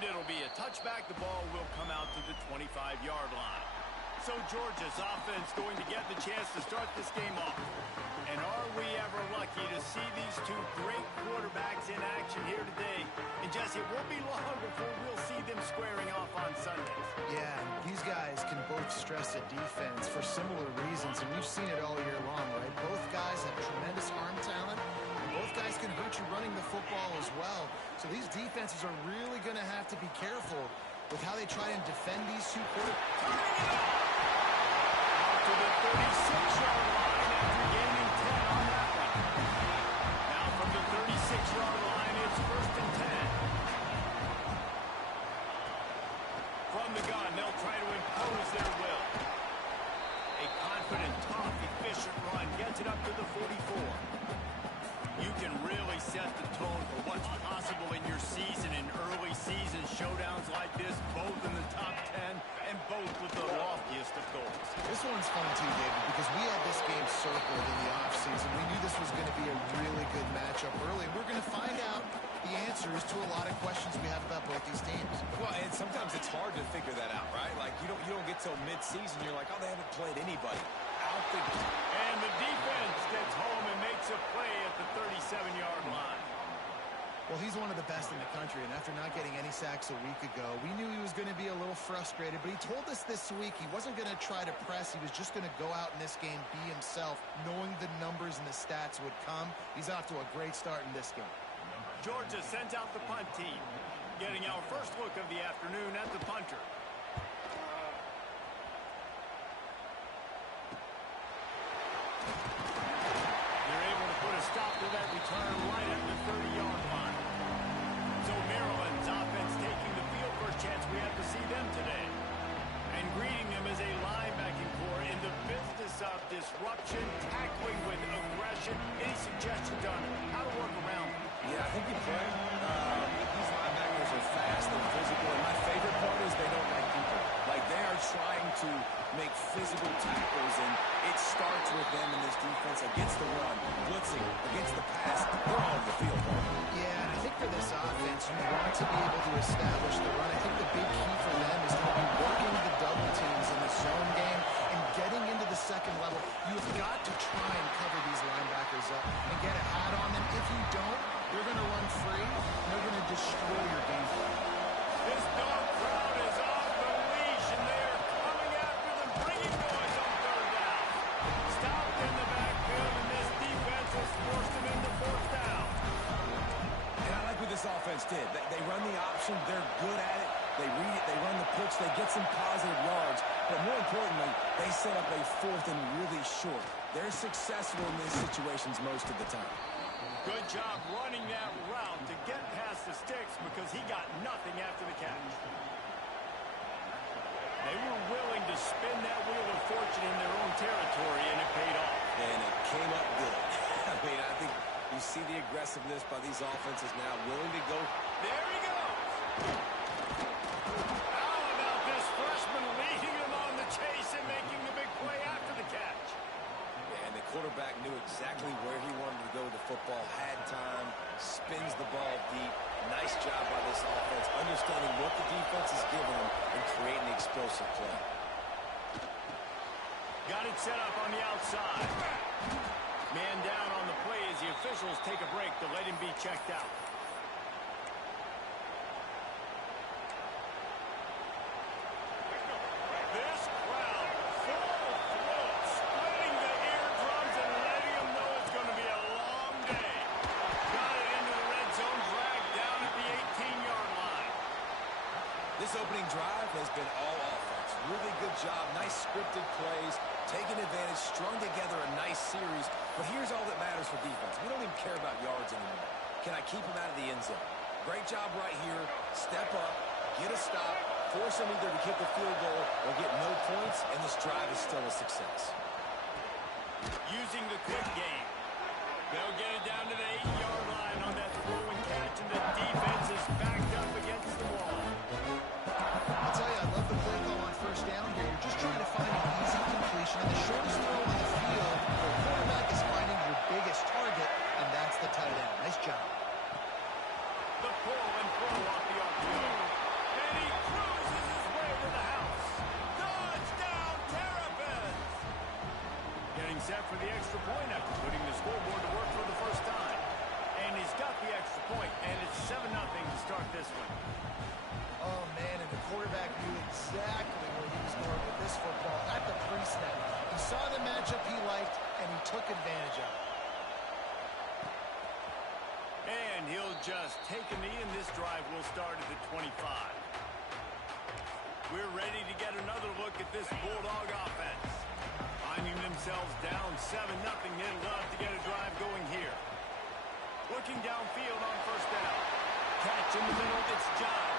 And it'll be a touchback. The ball will come out to the 25-yard line. So Georgia's offense going to get the chance to start this game off. And are we ever lucky to see these two great quarterbacks in action here today? And Jesse, it won't be long before we'll see them squaring off on Sundays. Yeah, these guys can both stress a defense for similar reasons, and we've seen it all year long, right? Both guys have tremendous arm talent. Both guys can hurt you running the football as well. So these defenses are really going to have to be careful with how they try and defend these two quarterbacks. Out to the 36-yard line after gaining 10 on that one. Now from the 36-yard line, it's 1st and 10. From the gun, they'll try to impose their will. A confident, tough, efficient run gets it up to the 44. You can really set the tone for what's possible in your season in early season showdowns like this, both in the top 10 and both with the loftiest of goals. This one's fun too, David, because we had this game circled in the offseason. We knew this was going to be a really good matchup early. We're going to find out the answers to a lot of questions we have about both these teams. Well, and sometimes it's hard to figure that out, right? Like, you don't get till mid-season, you're like, oh, they haven't played anybody. And the defense gets home and makes a play at the 37-yard line. Well, he's one of the best in the country, and after not getting any sacks a week ago, we knew he was going to be a little frustrated, but he told us this week he wasn't going to try to press. He was just going to go out in this game, be himself, knowing the numbers and the stats would come. He's off to a great start in this game. Georgia sends out the punt team, getting our first look of the afternoon at the punter. Stop to that return right at the 30-yard line. So Maryland's offense taking the field for a chance. We have to see them today. And greeting them as a linebacking core in the business of disruption, tackling with aggression. Any suggestions on how to work around them? Yeah, I think you play. These linebackers are fast and physical. And my favorite part is they don't like people. Like, they are trying to make physical tackles, and it starts with them in this defense against the run, blitzing, against the pass. They're all over the field. Yeah, and I think for this offense, you want to be able to establish the run. I think the big key for them is going to be working the double teams in the zone game and getting into the second level. You've got to try and cover these linebackers up and get a hat on them. If you don't, they're going to run free, and they're going to destroy your game plan. This dog crowd is off the leash, and they are coming after them, bringing noise on 3rd down. Stopped in the backfield, and this defense has forced them into 4th down. And I like what this offense did. They run the option. They're good at it. They read it. They run the pitch. They get some positive yards. But more importantly, they set up a 4th and really short. They're successful in these situations most of the time. Good job running that route to get past the sticks because he got nothing after the catch. They were willing to spin that wheel of fortune in their own territory, and it paid off. And it came up good. I mean, I think you see the aggressiveness by these offenses now, willing to go. There he goes. How about this freshman leading them on the chase and making the big play after the catch? And the quarterback knew exactly where he wanted to go with the football, had time, spins the ball deep. Nice job by this offense, understanding what the defense is giving them and creating the explosive play. Got it set up on the outside. Man down on the play as the officials take a break to let him be checked out. This crowd, full throat, splitting the eardrums and letting them know it's going to be a long day. Got it into the red zone, dragged down at the 18-yard line. This opening drive has been all offense. Really good job, nice scripted plays, taking advantage, strung together a nice series. But here's all that matters for defense. We don't even care about yards anymore. Can I keep them out of the end zone? Great job right here. Step up, get a stop, force them either to kick a field goal or get no points, and this drive is still a success. Using the quick game. They'll get it down to the 8-yard line on that throw and catch, and the defense is backed up against the wall. I'll tell you, I love the play call on 1st down here. You're just trying to find an easy completion, and the shortest throw on the field, the quarterback is finding your biggest target, and that's the tight end. Nice job. The pull and throw off the RPO. extra point after putting the scoreboard to work for the first time. And he's got the extra point, and it's 7-0 to start this one. Oh, man, and the quarterback knew exactly where he was going with this football at the pre-snap. He saw the matchup he liked, and he took advantage of it. And he'll just take a knee, and this drive will start at the 25. We're ready to get another look at this Bulldog offense. Finding themselves down 7-0, they'd love to get a drive going here. Looking downfield on first down. Catch in the middle, it's John.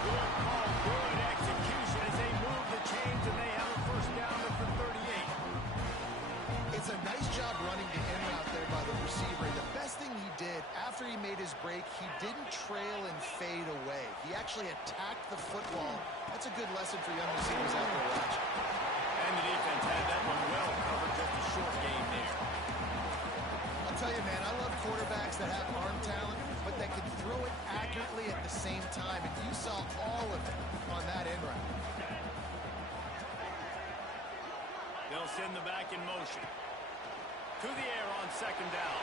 Good call, good execution as they move the chains, and they have a first down at the 38. It's a nice job running the in route there by the receiver. The best thing he did after he made his break, he didn't trail and fade away. He actually attacked the football. That's a good lesson for young receivers out there watching. And the defense had that one well covered, just a short game there. I'll tell you, man, I love quarterbacks that have arm talent, but that can throw it accurately at the same time, and you saw all of it on that in route. They'll send the back in motion. To the air on second down.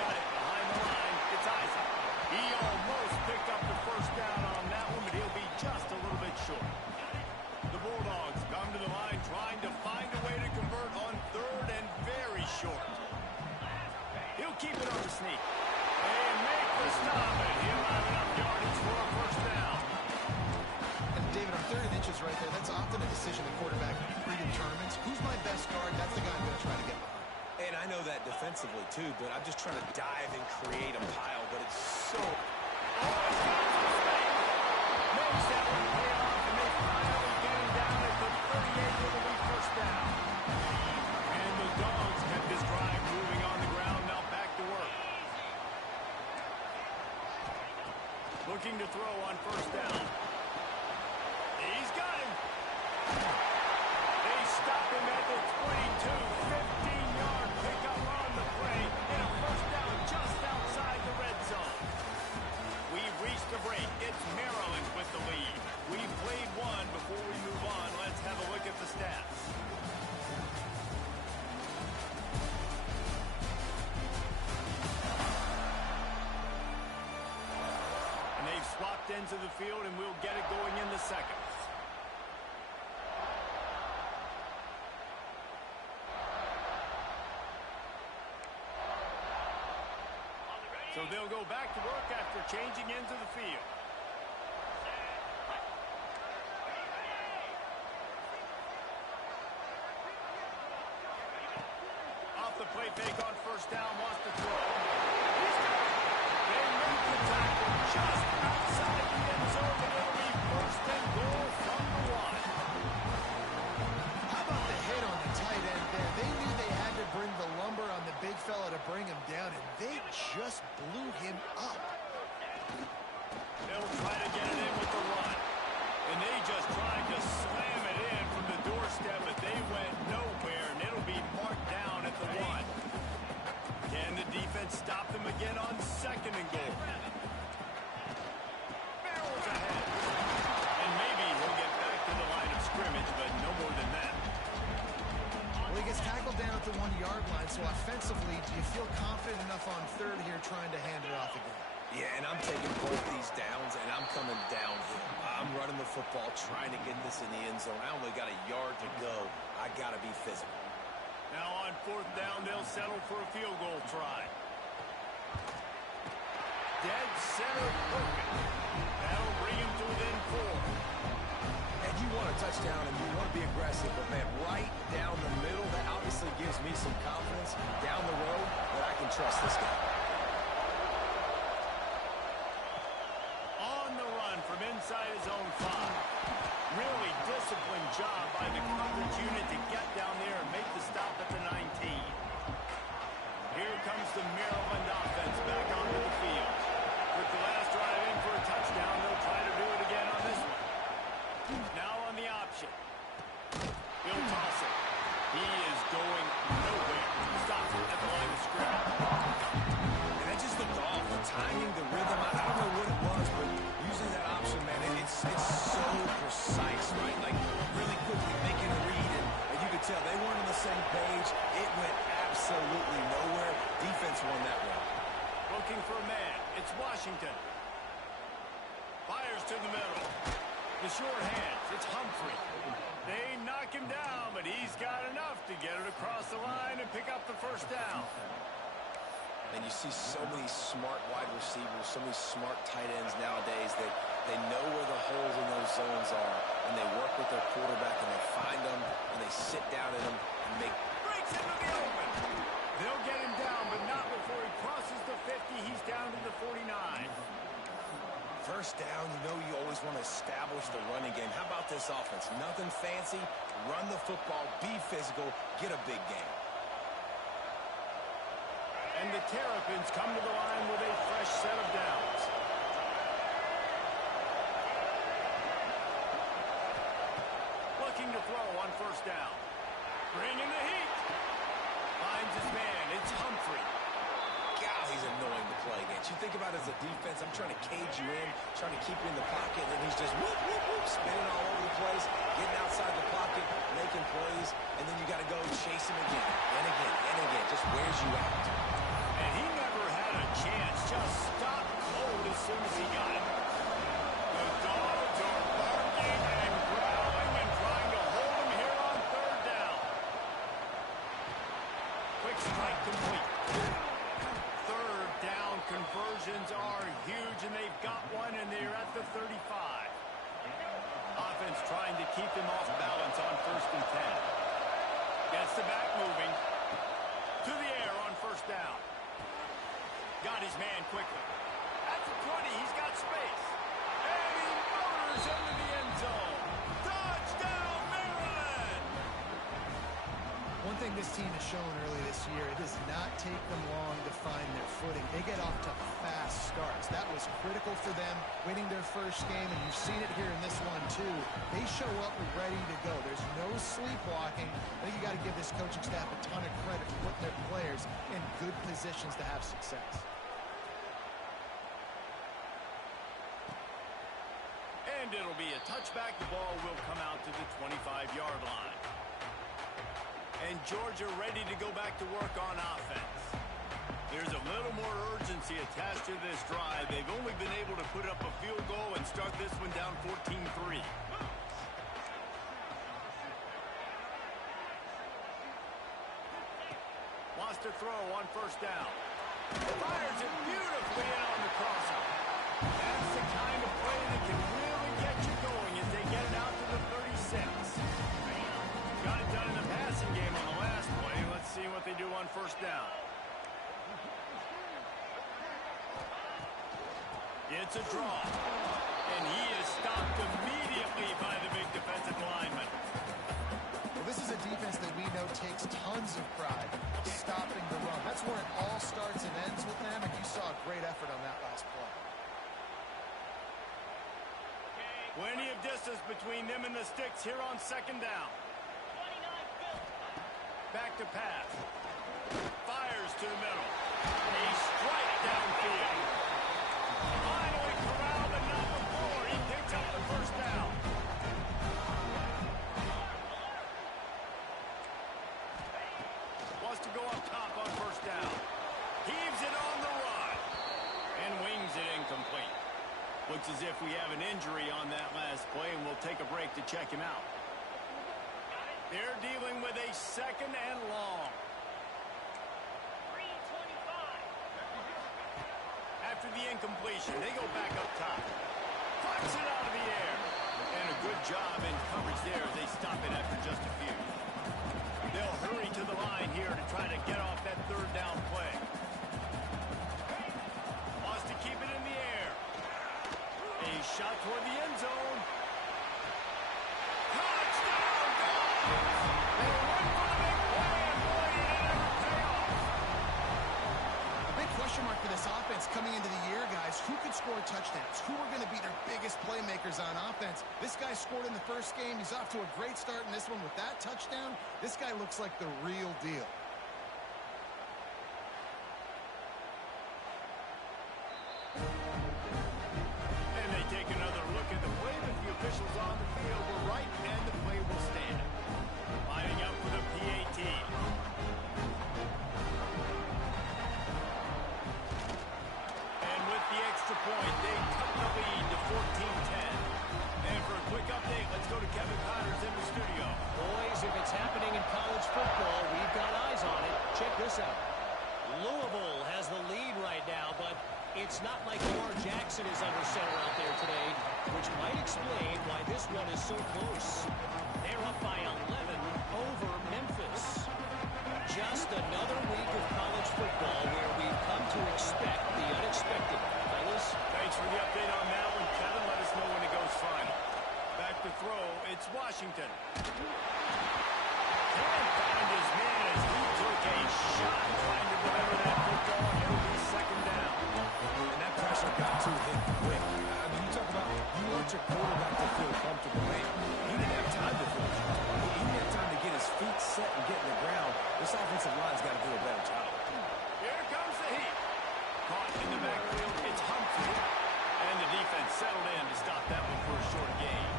Got it behind the line. It's Isaac. He almost picked up the first down on that one, but he'll be just a little bit short. The Bulldogs come to the line trying to find a way to convert on third and very short. He'll keep it on the sneak. And make the stop, and he'll have enough yardage for a first down. And David, on third and inches right there, that's often a decision the quarterback predetermines. Who's my best guard? That's the guy I'm going to try to get behind. And I know that defensively, too, but I'm just trying to dive and create a pile, but it's so... Oh, he's got the mistake. Makes that one pay off, and they finally get him down at the 38 with a lead first down. And the Dogs kept this drive moving on the ground, now back to work. Looking to throw on first down. He's got him. They stop him at the 22, 15-yard pickup on the play, and a first down just outside the red zone. We've reached the break. It's Maryland with the lead. We've played one. Before we move on, let's have a look at the stats. And they've swapped ends of the field, and we'll get it going in the second. So they'll go back to work after changing into the field. Off the play fake on first down, wants to throw. He's got it. They make the tackle just outside the end zone, and it'll be first and goal from the one. How about the hit on the tight end there? They knew they had to bring the lumber on the big fella to bring him down, and they just blew him up. They'll try to get it in with the run. And they just tried to slam it in from the doorstep, but they went nowhere, and it'll be marked down at the one. Can the defense stop them again on second and goal? Barrels ahead. And maybe he'll get back to the line of scrimmage, but no more than that. Well, he gets tackled down at the 1-yard line, so offensively, do you feel confident enough on third here trying to hand it off again? Yeah, and I'm taking both these downs, and I'm coming downhill. I'm running the football, trying to get this in the end zone. I only got a yard to go. I got to be physical. Now on fourth down, they'll settle for a field goal try. Dead center perfect. That'll bring him to within 4. And you want a touchdown, and you want to be aggressive, but, man, right down the middle, that obviously gives me some confidence down the road that I can trust this guy. On the run from inside his own 5. Really disciplined job by the coverage unit to get down there and make the stop at the 19. Here comes the Maryland offense back onto the field. With the last drive in for a touchdown, they'll try to do it again on this one. Now on the option. He'll toss it. He is going nowhere. Stops it at the line of scrimmage. And that just looked off. The timing, the rhythm, I don't know what it was, but using that option, man, it's so precise, right? Like, really quickly making a read, and you could tell they weren't on the same page. It went absolutely nowhere. Defense won that one. Looking for a man. It's Washington. Fires to the middle. The sure hands. It's Humphrey. They knock him down, but he's got enough to get it across the line and pick up the first down. And you see so many smart wide receivers, so many smart tight ends nowadays that they know where the holes in those zones are, and they work with their quarterback, and they find them, and they sit down in them and make... Breaks into the open. They'll get him down, but not before he crosses the 50. He's down to the 49. First down, you know you always want to establish the running game. How about this offense? Nothing fancy. Run the football, be physical, get a big game. And the Terrapins come to the line with a fresh set of downs. Looking to throw on first down. Bringing the heat. Finds his man. It's Humphrey. God, he's annoying to play against. You think about it as a defense, I'm trying to cage you in, trying to keep you in the pocket, and he's just whoop, whoop, whoop, spinning all over the place, getting outside the pocket, making plays, and then you got to go chase him again, and again, and again. Just wears you out. And he never had a chance. Just stopped cold as soon as he got it. The Dogs are barking and growling and trying to hold him here on third down. Quick strike complete. Third down conversions are huge, and they've got one, and they're at the 35. Offense trying to keep him off balance on first and 10. Gets the back moving. To the air on first down. Got his man quickly. At the 20, he's got space. And he motors into the end zone. Touchdown, Maryland! One thing this team has shown early this year, it does not take them long to find their footing. They get off to fast starts. That was critical for them winning their first game, and you've seen it here in this one too. They show up ready to go. There's no sleepwalking. I think you got to give this coaching staff a ton of credit for putting their players in good positions to have success. And it'll be a touchback. The ball will come out to the 25-yard line. And Georgia ready to go back to work on offense. There's a little more urgency attached to this drive. They've only been able to put up a field goal and start this one down 14-3. Wants to throw on first down. Fires it beautifully in on the crosser. That's the kind of play that can really get you going as they get it out to the 36. Got it done in the passing game on the last play. Let's see what they do on first down. It's a draw. And he is stopped immediately by the big defensive lineman. Well, this is a defense that we know takes tons of pride stopping the run. That's where it all starts and ends with them, and you saw a great effort on that last play. Plenty of distance between them and the sticks here on second down. Back to pass. Fires to the middle. A strike downfield. Finally corralled, but not before. He picks up the first down. Wants to go up top on first down. Heaves it on the run. And wings it incomplete. Looks as if we have an injury on that last play, and we'll take a break to check him out. They're dealing with a second and long. 3:25. After the incompletion, they go back up top. Flips it out of the air. And a good job in coverage there. They stop it after just a few. They'll hurry to the line here to try to get off that third down play. Wants to keep it in the air. A shot toward the end zone. Touchdown, Dogs! They went for the big play, and boy, did it ever pay off. A big question mark for this offense coming into the year, guys. Who could score touchdowns? Who are going to be their biggest playmakers on offense? This guy scored in the first game. He's off to a great start in this one with that touchdown. This guy looks like the real deal. And they take another look at the play, but the officials on the field were right, and the play will stand. Lining up for the PAT. Louisville has the lead right now, but it's not like Lamar Jackson is under center out there today, which might explain why this one is so close. They're up by 11 over Memphis. Just another week of college football where we've come to expect the unexpected. Fellas, Thanks for the update on that one, Kevin. Let us know when it goes final. Back to throw, it's Washington. Can't find his man as he took a shot trying to deliver that football. It'll be second down. And that pressure got to him quick. I mean, you talk about you want your quarterback to feel comfortable. Man, he didn't have time to feel comfortable. He didn't have time to get his feet set and get in the ground. This offensive line's got to do a better job. Here comes the heat. Caught in the backfield, it's Humphrey. And the defense settled in to stop that one for a short gain.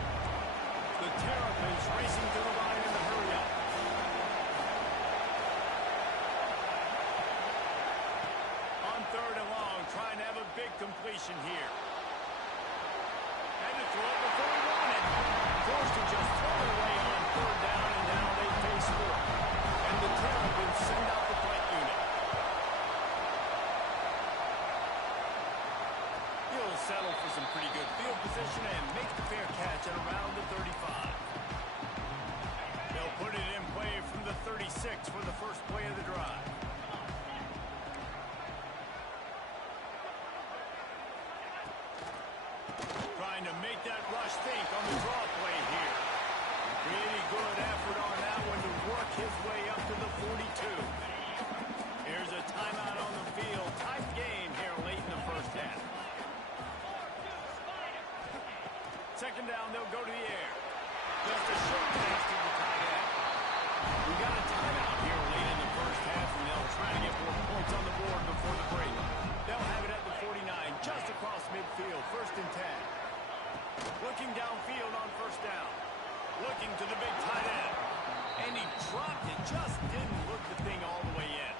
The Terrapins racing to the line in the hurry-up. On third and long, trying to have a big completion here. Had to throw it before he wanted. Forced to just throw it away on third down, and now they face fourth. And the Terrapins send out the punt unit. He'll settle for some pretty good field position and make the fair catch at around the 35. They'll put it in play from the 36 for the first play of the drive. Trying to make that rush think on the draw play here. Really good effort on that one to work his way up to the 42. Here's a timeout on the field. Tight game here late in the first half. Second down, they'll go to the air. Just a short pass to the tight end. We got a timeout here late in the first half, and they'll try to get more points on the board before the break. They'll have it at the 49, just across midfield, first and 10. Looking downfield on first down. Looking to the big tight end. And he dropped it, just didn't look the thing all the way in.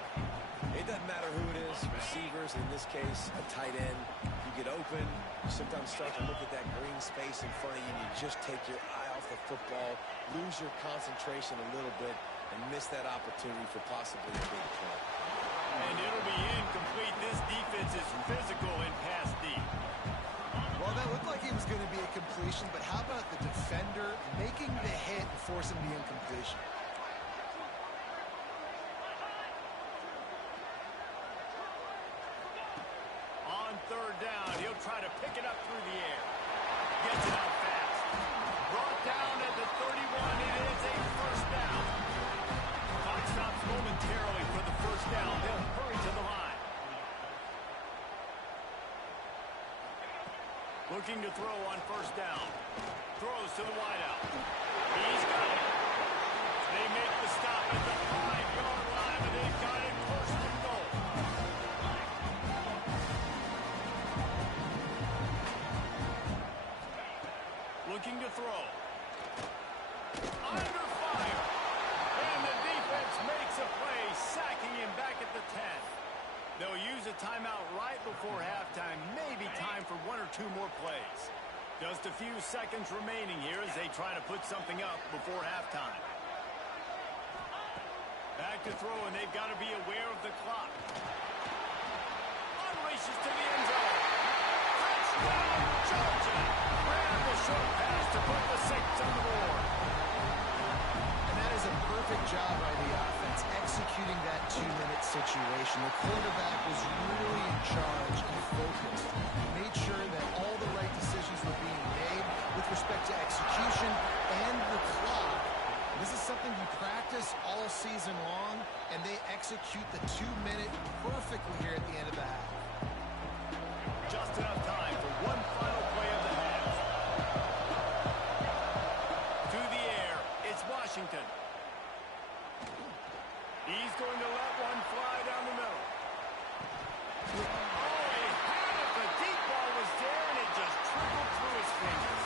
It doesn't matter who it is, receivers, in this case, a tight end. You get open, you sometimes start to look at that green space in front of you, and you just take your eye off the football, lose your concentration a little bit, and miss that opportunity for possibly a big play. And it'll be incomplete. This defense is physical and pass deep. Well, that looked like it was going to be a completion, but how about the defender making the hit and forcing the incompletion? On third down, he'll try to pick it up through the air. Gets it out fast. Brought down at the 31. It is a first down. Clock stops momentarily for the first down. They'll hurry to the line. Looking to throw on first down. Throws to the wideout. He's got it. They make the stop at the 5-yard line, and they've got it first and goal. Looking to throw. Under fire. And the defense makes a play, sacking him back at the 10. They'll use a timeout right before halftime. Maybe time for one or two more plays. Just a few seconds remaining here as they try to put something up before halftime. Back to throw, and they've got to be aware of the clock. Unleashes to the end zone. Touchdown, Georgia! Grab the short pass to put the 6 on the board. And that is a perfect job by the offense, executing that 2-minute situation. The quarterback was really in charge and focused. He made sure that all the right decisions were being made with respect to execution and the clock. This is something you practice all season long, and they execute the 2-minute perfectly here at the end of the half. Just enough time for one final play of the half. To the air, it's Washington. He's going to let one fly down the middle. Oh, he had it. The deep ball was there, and it just trickled through his fingers.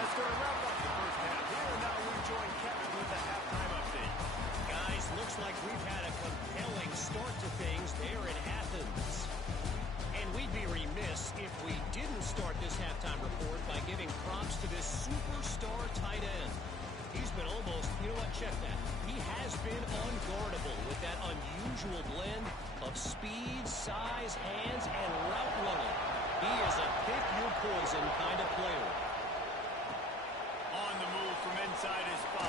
That's going to wrap up the first half. Here now we join Kevin with the halftime update. guys, looks like we've had a compelling start to things. of speed, size, hands, and route running. He is a pick-your-poison kind of player. On the move from inside his 5.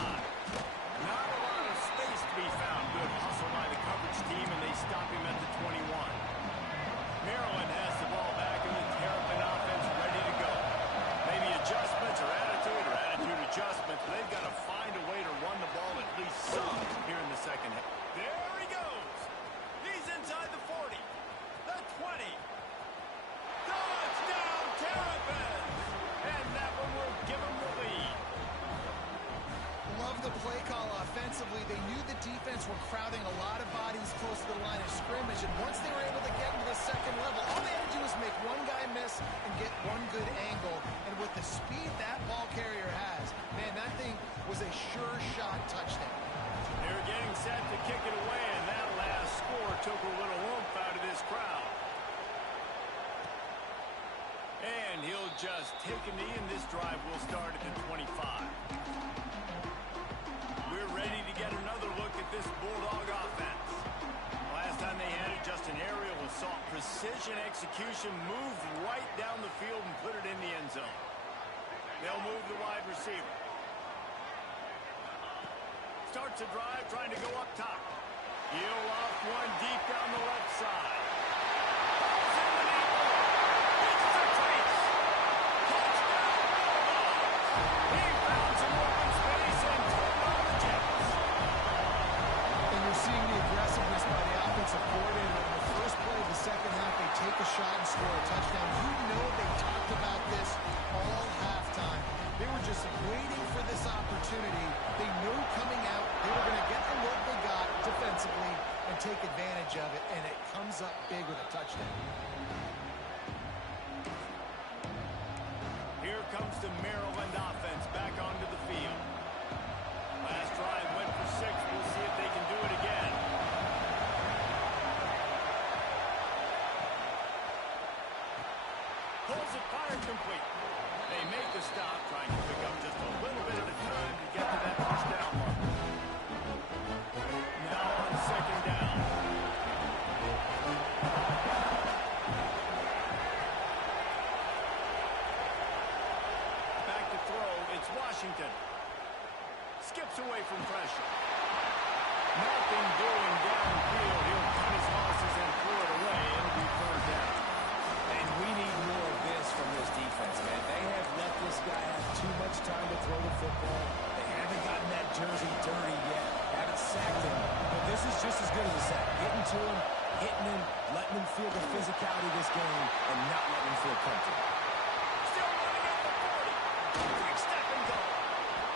Not a lot of space to be found. Good hustle by the coverage team, and they stop him at the 21. Maryland has the ball back in the Terrapin offense ready to go. Maybe adjustments or attitude adjustments. They've got to find a way to run the ball at least some here in the second half. There he goes. He's inside the 40. The 20. Touchdown, Terrapins! And that one will give him the lead. Love the play call offensively. They knew the defense were crowding a lot of bodies close to the line of scrimmage, and once they were able to get into the second level, all they had to do was make one guy miss and get one good angle. And with the speed that ball carrier has, man, that thing was a sure shot touchdown. They're getting set to kick it away, and that last score took a little oomph out of this crowd. And he'll just take a knee, and this drive will start at the 25. We're ready to get another look at this Bulldog offense. Last time they had it, just an aerial assault. Precision execution, moved right down the field and put it in the end zone. They'll move the wide receiver. Starts a drive, trying to go up top. He'll off one deep down the left side. Falls in the deep ball. It's the trace. Touchdown, Bulldogs. He found some open space and turned on the Jets. And you're seeing the aggressiveness by the offensive coordinator. In the first play of the second half, they take a shot and score a touchdown. You know they talked about this all halftime. They were just waiting for this opportunity. They knew coming out they were going to get the look they got defensively and take advantage of it, and it comes up big with a touchdown. Here comes the Maryland offense back onto the field. Last drive went for 6. We'll see if they can do it again. Pulls it, fired complete. They make the stop, trying to pick up just a little bit at a time to get to that first down mark. Now on second down. Back to throw, it's Washington. Skips away from pressure. Nothing doing downfield. He'll cut his losses and throw it away. It'll be third down. And we need more of this from this defense, man. They have let this guy have too much time to throw the football. They haven't gotten that jersey dirty yet. Haven't sacked him. But this is just as good as a sack. Getting to him, hitting him, letting him feel the physicality of this game, and not letting him feel comfortable. Still running at the 40. Quick step and go.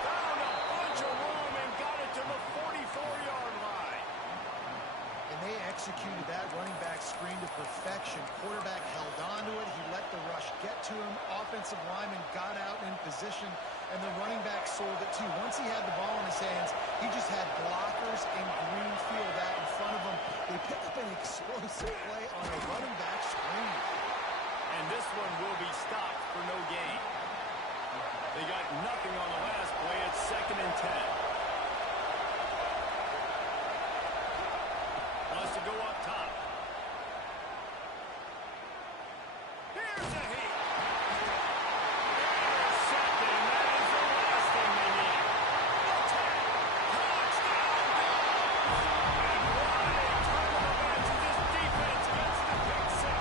Found a bunch of room and got it to the 44-yard line. And they executed that running back screen to perfection. Quarterback held on to it. He let the rush get to him. Offensive lineman got out in position, and the running back sold it too. Once he had the ball in his hands, he just had blockers and green field out in front of him. They picked up an explosive play on a running back screen. And this one will be stopped for no gain. They got nothing on the last play. It's 2nd and 10. Wants to go up top. Here's a hit. Intercepted, and that is the last thing they need. Touchdown, Dogs! And what a turn of events as this defense gets the pick 6.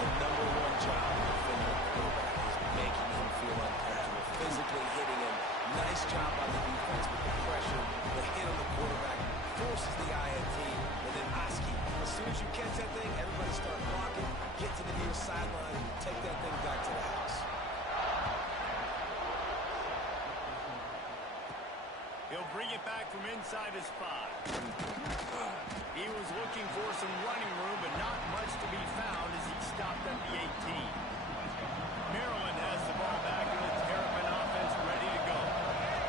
The number one job of defending a quarterback is making him feel uncomfortable, physically hitting him. Nice job by the defense with the pressure, the hit on the quarterback, forces the INT, and then Oski. As soon as you catch that thing, everybody start blocking, get to the near sideline, and take that thing back to the house. He'll bring it back from inside his 5. He was looking for some running room, but not much to be found as he stopped at the 18. Maryland has the ball back in the Terrapin offense ready to go.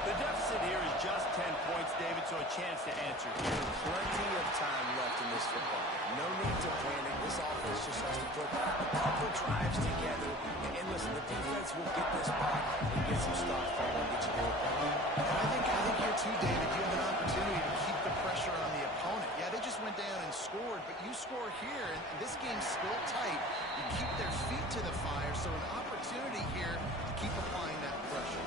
The deficit here is just 10 points, David, so a chance to answer here. Plenty of time left in this football. No need to panic. This offense just has to put a couple drives together. And listen, the defense will get this back and get some stuff from it. Get you the And I think here too, David, you have an opportunity to keep the pressure on the opponent. Yeah, they just went down and scored, but you score here, and this game's still tight. You keep their feet to the fire, so an opportunity here to keep applying that pressure.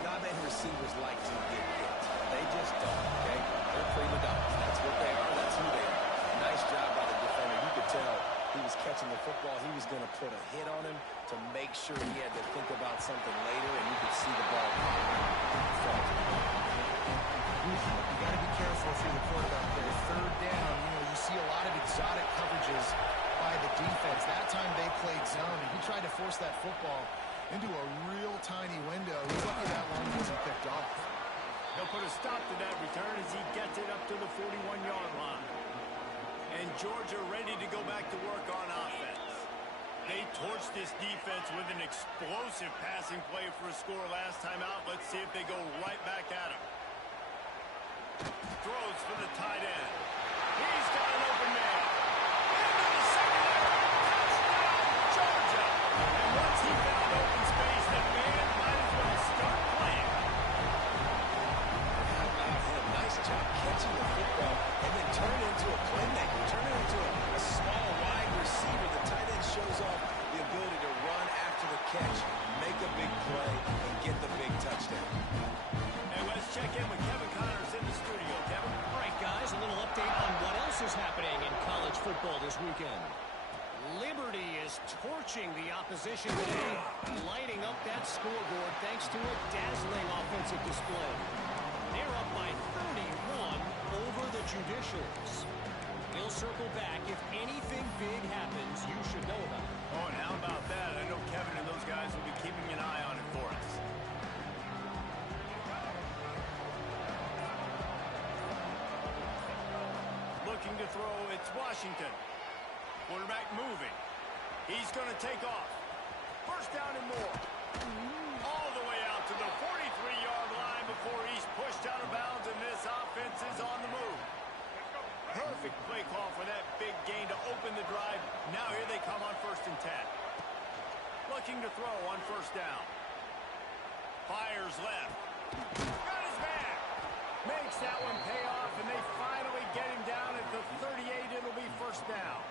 Not many receivers like to get hit. They just don't, okay? They're prima donnas. That's what they are. That's who they are. Nice job by the defender. You could tell he was catching the football. He was going to put a hit on him to make sure he had to think about something later, and you could see the ball fall. You got to be careful if you're the quarterback there. Third down, you see a lot of exotic coverages by the defense. That time they played zone, and he tried to force that football into a real tiny window. He's lucky that one wasn't picked off. He'll put a stop to that return as he gets it up to the 41-yard line. And Georgia ready to go back to work on offense. They torched this defense with an explosive passing play for a score last time out. Let's see if they go right back at him. Throws for the tight end. He's got an open man. Into the secondary. Touchdown, Georgia. And once he found open space, that man might as well start playing. How about him? Nice job catching the football and then turn it into a playmaker. Turn it into a small wide receiver. The tight end shows off the ability to run after the catch, make a big play, and get the big touchdown. And let's check in with Kevin Connors in the studio. Kevin? All right, guys, a little update on what else is happening in college football this weekend. Liberty is torching the opposition today, lighting up that scoreboard thanks to a dazzling offensive display. They're up by 31 over the Judicials. We'll circle back. If anything big happens, you should know about it. Oh, and how about that? I know Kevin and those guys will be keeping an eye on it for us. Looking to throw, it's Washington. Quarterback moving. He's going to take off. First down and more. All the way out to the 43-yard line before he's pushed out of bounds, and this offense is on the move. Perfect play call for that big gain to open the drive. Now here they come on 1st and 10. Looking to throw on 1st down. Fires left. Got his man. Makes that one pay off, and they finally get him down at the 38. It'll be 1st down.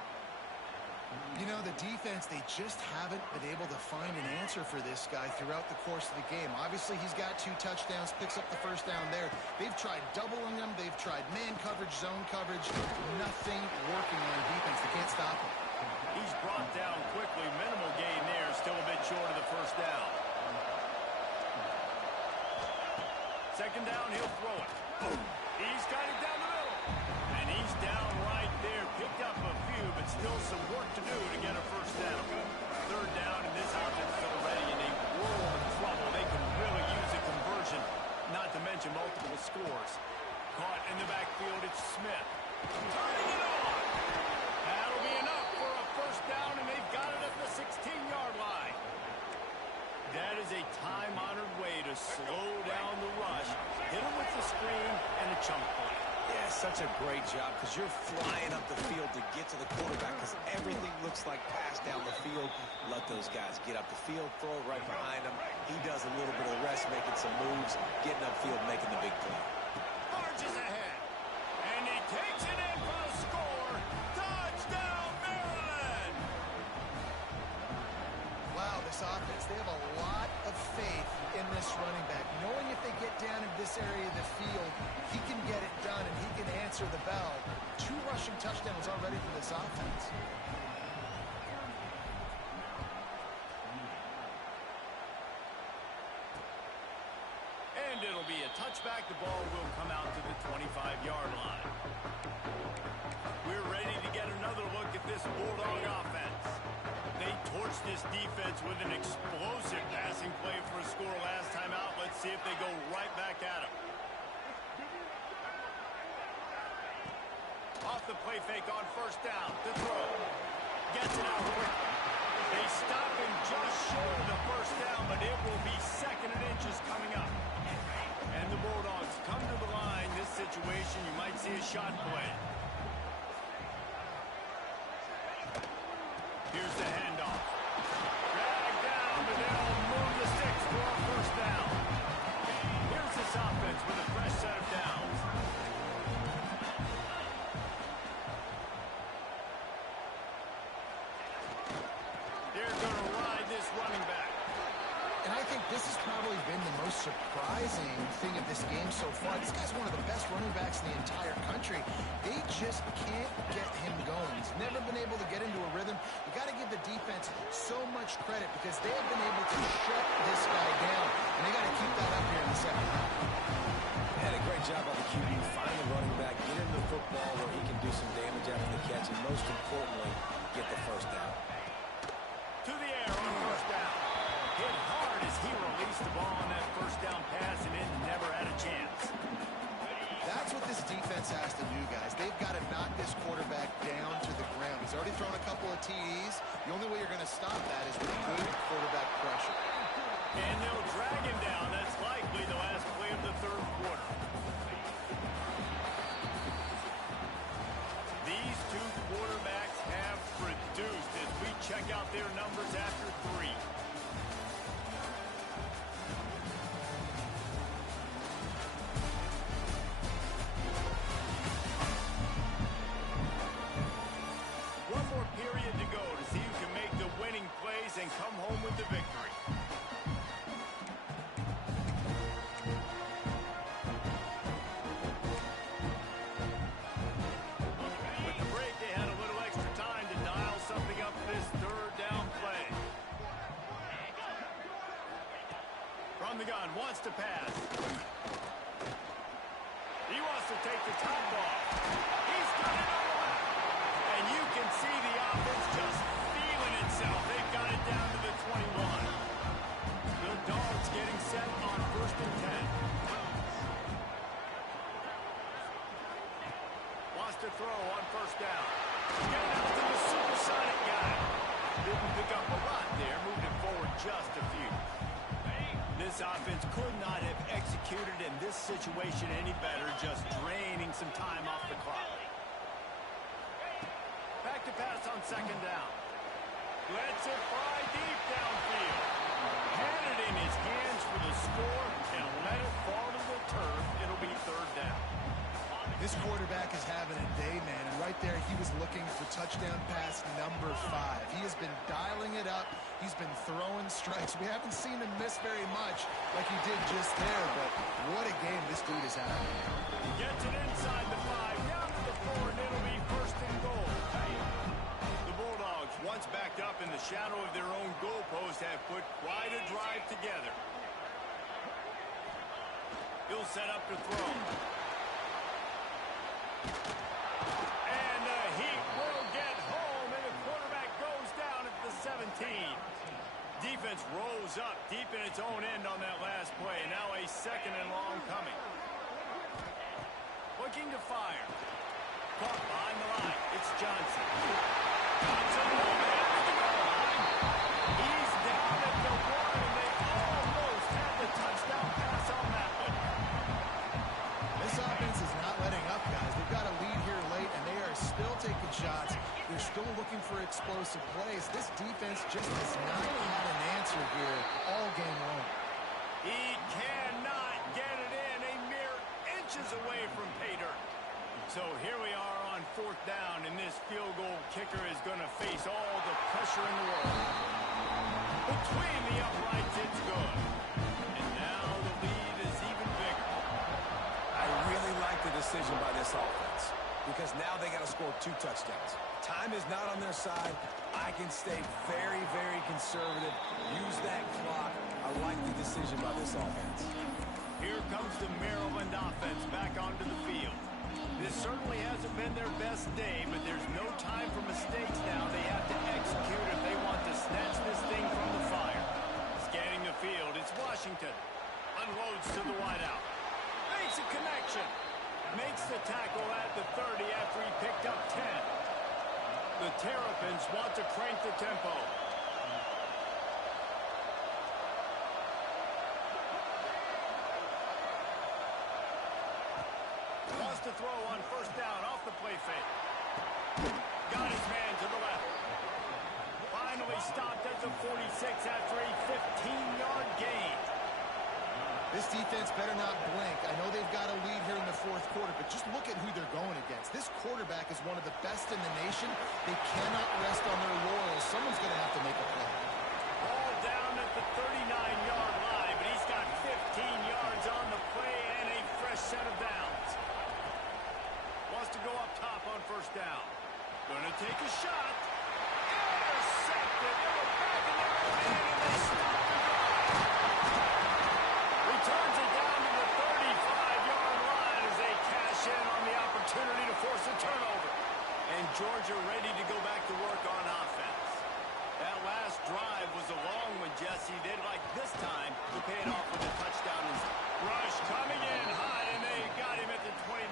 The defense, they just haven't been able to find an answer for this guy throughout the course of the game. Obviously, he's got 2 touchdowns, picks up the 1st down there. They've tried doubling him. They've tried man coverage, zone coverage. Nothing working on defense. They can't stop him. He's brought down quickly. Minimal gain there. Still a bit short of the 1st down. 2nd down, he'll throw it. He's got it down the middle. And he's down right there. Picked up a few, but still some work to do to get a 1st down. 3rd down, and this offense is already in a world of trouble. They can really use a conversion, not to mention multiple scores. Caught in the backfield, it's Smith. Turning it on. That'll be enough for a 1st down, and they've got it at the 16-yard line. That is a time-honored way to slow down the rush, hit him with the screen, and a chunk play. Yeah, such a great job because you're flying up the field to get to the quarterback because everything looks like pass down the field. Let those guys get up the field, throw it right behind him. He does a little bit of rest, making some moves, getting upfield, making the big play. Marches ahead, and he takes it in for the score. Touchdown, Maryland! Wow, this offense, they have a lot of faith in this running back. Knowing if they get down in this area of the field, he can get it done and he can answer the bell. 2 rushing touchdowns already for this offense. And it'll be a touchback. The ball will come out to the 25-yard line. We're ready to get another look at this Bulldog offense. They torched this defense with an explosive passing play for a score last time out. Let's see if they go right back at him. Off the play fake on 1st down. To throw. Gets it out quickly. They stop him just short of the 1st down, but it will be 2nd and inches coming up. And the Bulldogs come to the line. This situation, you might see a shot play. Here's the handoff. Drag down, but they'll move the sticks for a 1st down. Here's this offense with a fresh set of downs. They're going to ride this running back. And I think this has probably been the most surprising thing of this game so far. This guy's one of the best running backs in the entire country. They just can't get him going. He's never been able to get into a rhythm. You got to give the defense so much credit because they have been able to shut this guy down. And they got to keep that up here in the second half. Had a great job by the QB. Find the running back, get him the football where he can do some damage after the catch, and most importantly, get the first down. To the air on first down. Hit hard as he released the ball on that first down pass and it never had a chance. That's what this defense has to do, guys. They've got to knock this quarterback down to the ground. He's already thrown a couple of TDs. The only way you're going to stop that is with good quarterback pressure. And they'll drag him down. That's likely the last play of the third quarter. These two quarterbacks have produced as we check out their numbers after three. One more period to go to see who can make the winning plays and come home with the victory. With the break, they had a little extra time to dial something up this third down play. From the gun, wants to pass. He wants to take the top off. He's got it on the left. And you can see the offense just feeling itself. They've got it down to the 21. The Dogs getting set on 1st and 10. Wants to throw on first down. Getting out to the supersonic guy. Didn't pick up a lot there. Moved it forward just a few. This offense could not have executed in this situation any better, just draining some time off the clock. Back to pass on second down. Lets it fly deep downfield. Had it in his hands for the score and let it fall to the turf. It'll be third down. This quarterback is having a day, man, and right there he was looking for touchdown pass number 5. He has been dialing it up. He's been throwing strikes. We haven't seen him miss very much like he did just there, but what a game this dude is having. Gets it inside the 5, down to the 4, and it'll be first and goal. The Bulldogs, once backed up in the shadow of their own goalpost, have put quite a drive together. He'll set up to throw. And the Heat will get home, and the quarterback goes down at the 17. Defense rolls up deep in its own end on that last play. Now a second and long coming. Looking to fire. Caught behind the line. It's Johnson. Johnson will man at the goal line. He's down at the 1, and they almost had the touchdown pass on that one. This offense is not letting up, guys. They've got a lead here late, and they are still taking shots. They're still looking for explosive plays. This defense just has not had an answer here all game long. He cannot get it in, a mere inches away from pay dirt. So here we are on 4th down, and this field goal kicker is going to face all the pressure in the world. Between the uprights, it's good. And now the lead is even bigger. I really like the decision by this offense because now they got to score 2 touchdowns. Time is not on their side. I can stay very, very conservative. Use that clock. I like the decision by this offense. Here comes the Maryland offense back onto the field. This certainly hasn't been their best day, but there's no time for mistakes now. They have to execute if they want to snatch this thing from the fire. Scanning the field, it's Washington. Unloads to the wideout. Makes a connection. Makes the tackle at the 30 after he picked up 10. The Terrapins want to crank the tempo. Wants to throw on first down off the play fake. Got his man to the left. Finally stopped at the 46 after a 15-yard gain. This defense better not blink. I know they've got a lead here in the fourth quarter, but just look at who they're going against. This quarterback is one of the best in the nation. They cannot rest on their laurels. Someone's going to have to make a play. Ball down at the 39-yard line, but he's got 15 yards on the play and a fresh set of downs. Wants to go up top on first down. Going to take a shot. Intercepted. They were back in their own end, and they stopped the drive. Returns it down to the 35-yard line as they cash in on the opportunity to force a turnover. And Georgia ready to go back to work on offense. That last drive was a long one, Jesse. They'd like this time to pay it off with a touchdown. Rush coming in high, and they got him at the 29.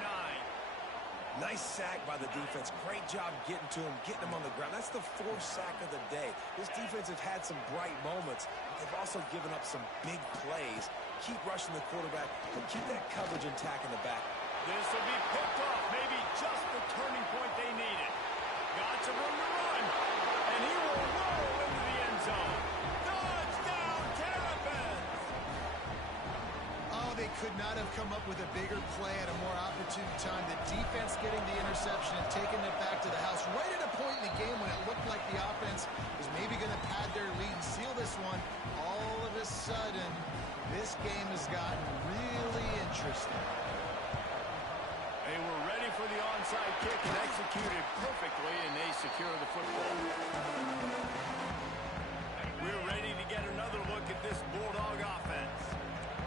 Nice sack by the defense. Great job getting to him, getting him on the ground. That's the fourth sack of the day. This defense have had some bright moments. They've also given up some big plays. Keep rushing the quarterback, but keep that coverage intact in the back. This will be picked off. Maybe just the turning point they needed. Got some room to run, and he will roll into the end zone. Touchdown, Terrapins! Oh, they could not have come up with a bigger play at a more opportune time. The defense getting the interception and taking it back to the house right at a point in the game when it looked like the offense was maybe going to pad their lead and seal this one. All of a sudden, this game has gotten really interesting. They were ready for the onside kick and executed perfectly, and they secure the football. We're ready to get another look at this Bulldog offense.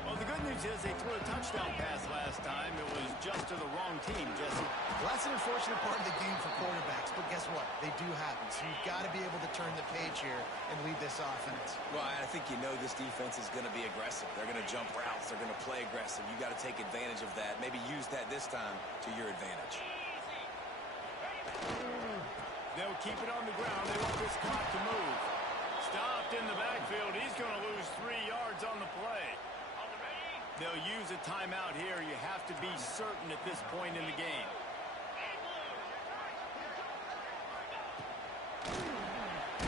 Well, the good news is they threw a touchdown pass last time. It was just to the wrong team, Jesse. Well, that's an unfortunate part of the game for quarterbacks, but guess what? They do happen, so you've got to be able to turn the page here and lead this offense. Well, I think you know this defense is going to be aggressive. They're going to jump routes. They're going to play aggressive. You got to take advantage of that. Maybe use that this time to your advantage. They'll keep it on the ground. They want this clock to move. Stopped in the backfield. He's going to lose 3 yards on the play. They'll use a timeout here. You have to be certain at this point in the game.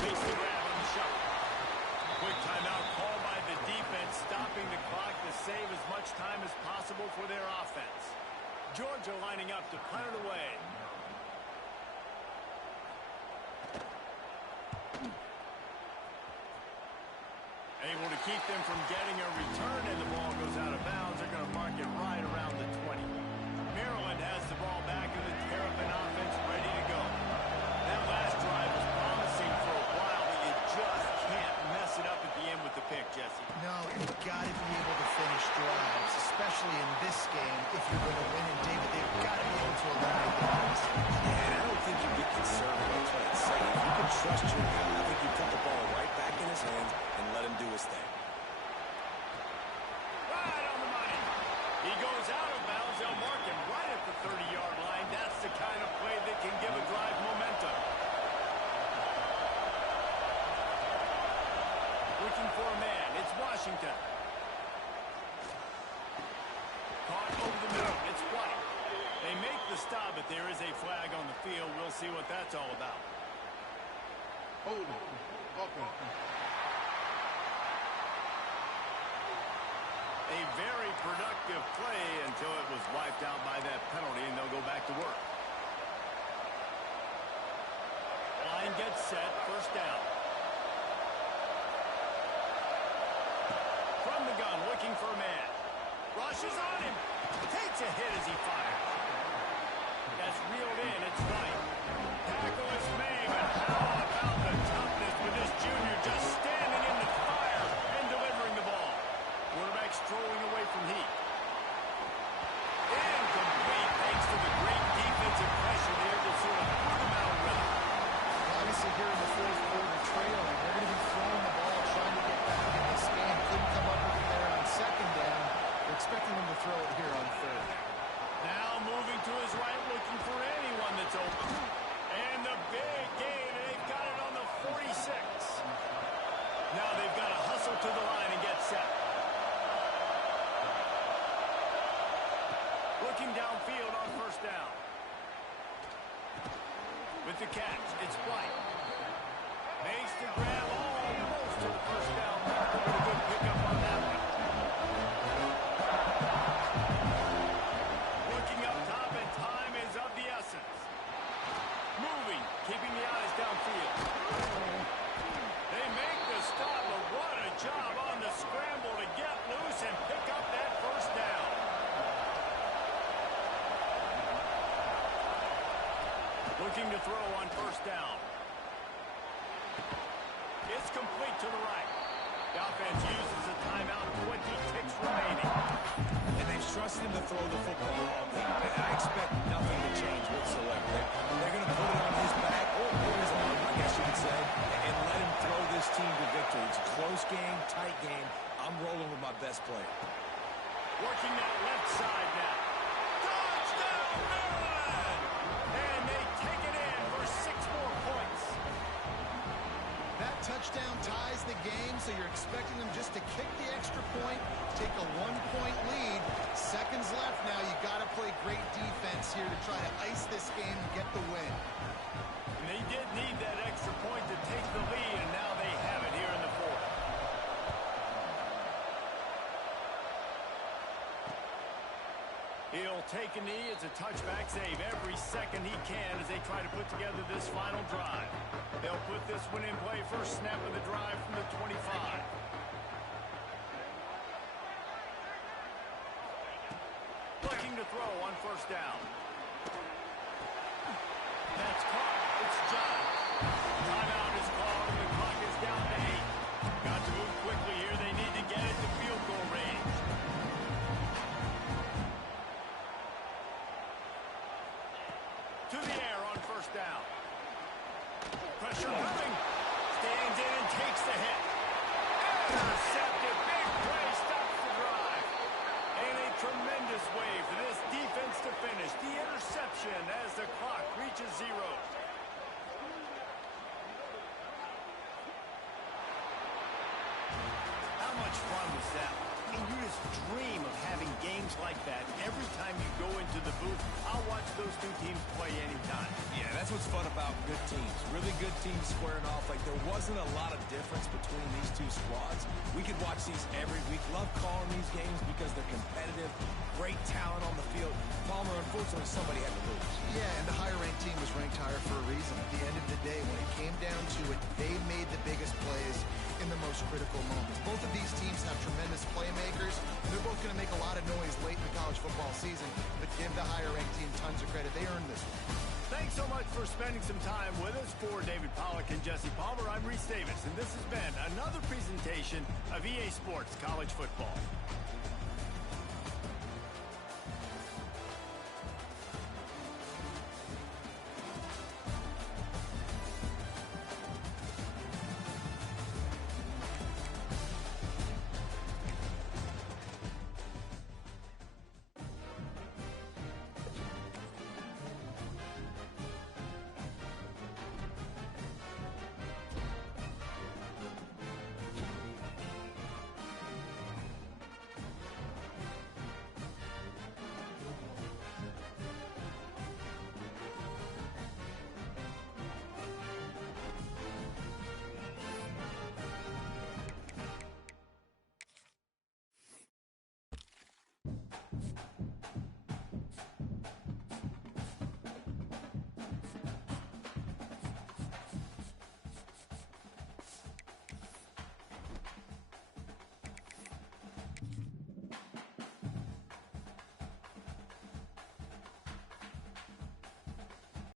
Makes the grab on the shot. Quick timeout call by the defense, stopping the clock to save as much time as possible for their offense. Georgia lining up to punt it away. Able to keep them from getting a return, and the ball goes out of bounds. They're going to mark it right around the 20. Maryland has the ball back, and the Terrapin offense ready to go. That last drive was promising for a while, but you just can't mess it up at the end with the pick, Jesse. No, you've got to be able to finish drives, especially in this game if you're going to win. And, David, they've got to be able to eliminate the pass. Yeah, and I don't think you get conservative and play it safe. You can trust your guy. I think you put the ball right back in his hands and let him do his thing. Right on the money. He goes out of bounds. They'll mark him right at the 30-yard line. That's the kind of play that can give a drive momentum. Looking for a man. It's Washington. Caught over the middle. It's White. They make the stop, but there is a flag on the field. We'll see what that's all about. Hold on. A very productive play until it was wiped out by that penalty, and they'll go back to work. Line gets set. First down. From the gun, looking for a man. Rushes on him. Takes a hit as he fires. That's reeled in. It's right. Tackle is made, but how about the toughness with this junior just standing in the fire and delivering the ball? Quarterback strolling away from heat. Incomplete thanks to the great defensive pressure there that sort of put him out of rhythm. Obviously, here in the fourth quarter, trailing, they're going to be throwing the ball, trying to get back in this game. Couldn't come up with it there on second down. They're expecting them to throw it here on third. Now moving to his right, looking for anyone that's open. And the big gain, and they've got it on the 46. Now they've got to hustle to the line and get set. Looking downfield on first down. With the catch, it's White. Makes the grab almost to the first down. A good pickup on that one. Looking up top, and time is of the essence. Moving, keeping the eyes downfield. They make the stop, but what a job on the scramble to get loose and pick up that first down. Looking to throw on first down. It's complete to the right. The offense uses a timeout, 20 ticks remaining. And they've trusted him to throw the football all game. And I expect nothing to change whatsoever. They're going to put it on his back, or his arm, I guess you could say, and let him throw this team to victory. It's a close game, tight game. I'm rolling with my best player. Working that left side now. Touchdown, Maryland! And they take it in for 6 more points. That touchdown ties the game, so you're expecting them just to kick the extra point, take a 1-point lead. Seconds left now. You got to play great defense here to try to ice this game and get the win. And they did need that extra point to take the lead, and now they have it here in the fourth. He'll take a knee. It's a touchback save every second he can as they try to put together this final drive. They'll put this one in play first snap of the drive from the 25. Looking to throw on first down. That's caught. It's John. Timeout is called, and the clock is down to 8. Got to move quickly here. They need to get it to field goal range. To the air on first down. Pressure moving. Stands in and takes the hit. Intercepted. Big play stops the drive. And a tremendous way for this defense to finish. The interception as the clock reaches 0. How much fun was that? I mean, you just dream of having games like that every time you go into the booth. I'll watch those two teams play anytime. Yeah, that's what's fun about good teams. Really good teams squaring off. Like, there wasn't a lot of difference between these two squads. We could watch these every week. Love calling these games because they're competitive. Great talent on the field. Palmer, unfortunately, somebody had to lose. Yeah, and the higher-ranked team was ranked higher for a reason. At the end of the day, when it came down to it, they made the biggest plays in the most critical moments. Both of these teams have tremendous playmakers, and they're both going to make a lot of noise late in the college football season, but give the higher-ranked team tons of credit. They earned this one. Thanks so much for spending some time with us. For David Pollack and Jesse Palmer, I'm Reese Davis, and this has been another presentation of EA Sports College Football.